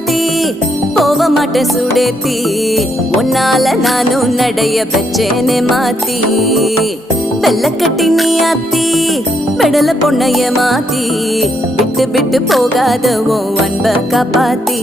சாத்தி போக மாட்டேன் சுடேத்தி உன்னால நானும் நடைய பெச்சேனே மாத்தி வெள்ளக்கட்டி நீ ஆத்தி பெடல பொண்ணைய மாத்தி விட்டு விட்டு போகாத உன் அன்ப காப்பாத்தி